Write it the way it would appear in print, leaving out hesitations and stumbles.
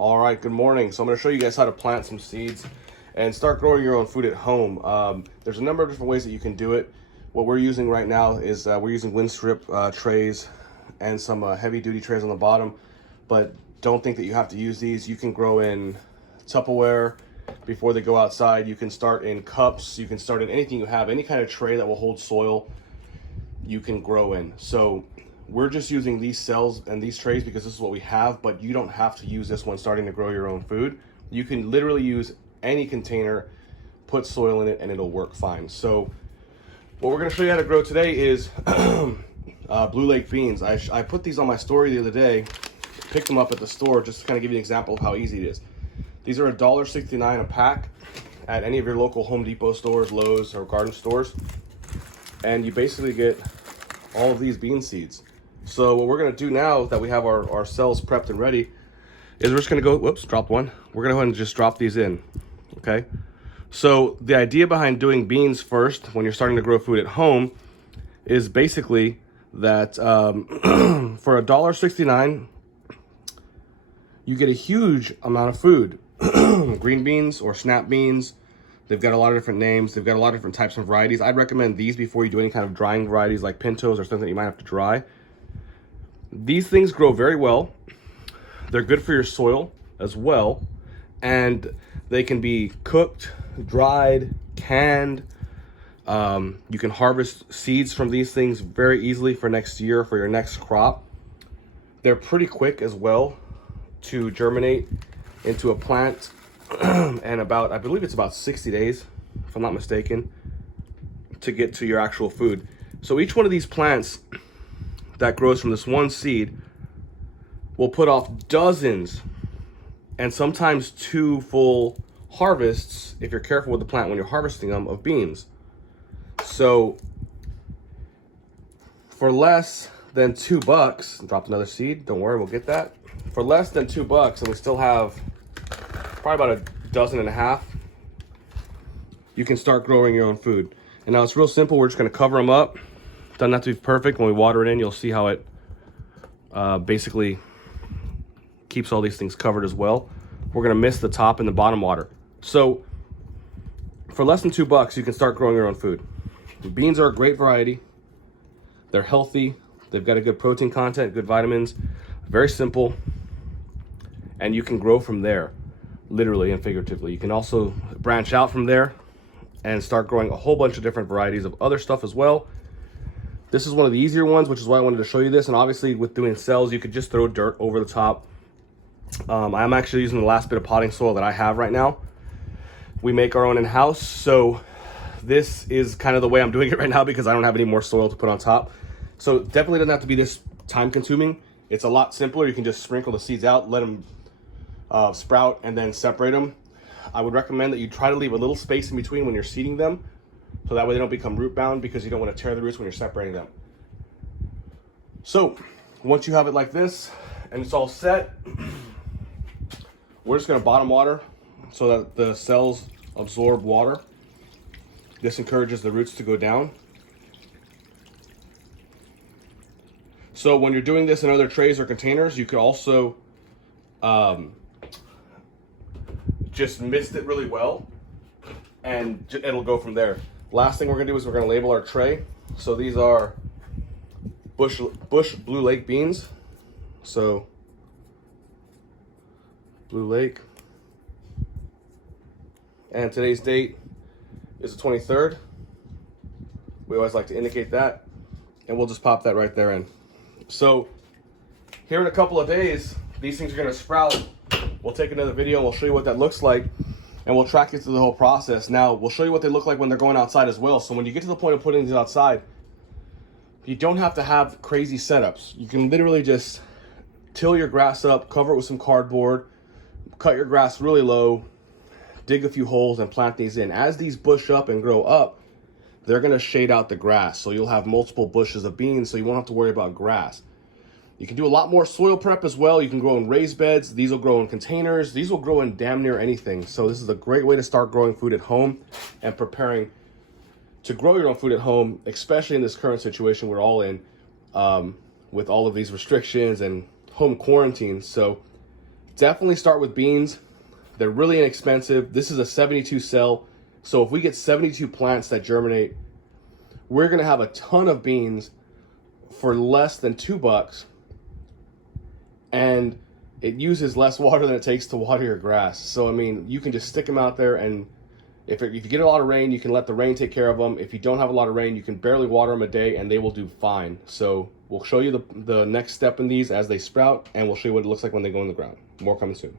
All right, good morning. So I'm going to show you guys how to plant some seeds and start growing your own food at home. There's a number of different ways that you can do it. What we're using right now is we're using wind strip trays and some heavy duty trays on the bottom, but don't think that you have to use these. You can grow in Tupperware before they go outside. You can start in cups. You can start in anything you have, any kind of tray that will hold soil you can grow in. So we're just using these cells and these trays because this is what we have, but you don't have to use this when starting to grow your own food. You can literally use any container, put soil in it, and it'll work fine. So what we're gonna show you how to grow today is Blue Lake beans. I put these on my story the other day, picked them up at the store just to kind of give you an example of how easy it is. These are $1.69 a pack at any of your local Home Depot stores, Lowe's, or garden stores. And you basically get all of these bean seeds. So what we're gonna do now that we have our cells prepped and ready is we're just gonna go, whoops, dropped one. We're gonna go ahead and just drop these in, okay? So the idea behind doing beans first when you're starting to grow food at home is basically that for $1.69, you get a huge amount of food. Green beans or snap beans, they've got a lot of different names. They've got a lot of different types of varieties. I'd recommend these before you do any kind of drying varieties like pintos or something that you might have to dry. These things grow very well. They're good for your soil as well. And they can be cooked, dried, canned. You can harvest seeds from these things very easily for next year, for your next crop. They're pretty quick as well to germinate into a plant. And I believe it's about 60 days, if I'm not mistaken, to get to your actual food. So each one of these plants that grows from this one seed will put off dozens and sometimes 2 full harvests, if you're careful with the plant when you're harvesting them, of beans. So for less than $2, dropped another seed, don't worry, we'll get that. For less than $2, and we still have probably about a dozen and a half, you can start growing your own food. And now it's real simple. We're just going to cover them up. Doesn't have to be perfect. When we water it in, you'll see how it basically keeps all these things covered as well. We're going to miss the top and the bottom water. So for less than $2, you can start growing your own food. Beans are a great variety. They're healthy. They've got a good protein content, good vitamins. Very simple. And you can grow from there, literally and figuratively. You can also branch out from there and start growing a whole bunch of different varieties of other stuff as well. This is one of the easier ones, which is why I wanted to show you this. And obviously with doing cells, you could just throw dirt over the top. I'm actually using the last bit of potting soil that I have right now. We make our own in-house. So this is kind of the way I'm doing it right now because I don't have any more soil to put on top. So it definitely doesn't have to be this time consuming. It's a lot simpler. You can just sprinkle the seeds out, let them sprout, and then separate them. I would recommend that you try to leave a little space in between when you're seeding them, so that way they don't become root bound, because you don't want to tear the roots when you're separating them. So once you have it like this and it's all set, we're just going to bottom water so that the cells absorb water. This encourages the roots to go down. So when you're doing this in other trays or containers, you could also just mist it really well, and it'll go from there. Last thing we're gonna do is we're gonna label our tray. So these are Bush Blue Lake beans. So Blue Lake. And today's date is the 23rd. We always like to indicate that. And we'll just pop that right there in. So here in a couple of days, these things are gonna sprout. We'll take another video and we'll show you what that looks like, and we'll track you through the whole process. Now, we'll show you what they look like when they're going outside as well. So when you get to the point of putting these outside, you don't have to have crazy setups. You can literally just till your grass up, cover it with some cardboard, cut your grass really low, dig a few holes, and plant these in. As these bush up and grow up, they're gonna shade out the grass. So you'll have multiple bushes of beans, so you won't have to worry about grass. You can do a lot more soil prep as well. You can grow in raised beds. These will grow in containers. These will grow in damn near anything. So this is a great way to start growing food at home and preparing to grow your own food at home, especially in this current situation we're all in, with all of these restrictions and home quarantines. So Definitely start with beans. They're really inexpensive. This is a 72 cell. So if we get 72 plants that germinate, we're gonna have a ton of beans for less than $2, and it uses less water than it takes to water your grass. So I mean, you can just stick them out there, and if you get a lot of rain, you can let the rain take care of them. If you don't have a lot of rain, you can barely water them a day and they will do fine. So we'll show you the next step in these as they sprout, and we'll show you what it looks like when they go in the ground. More coming soon.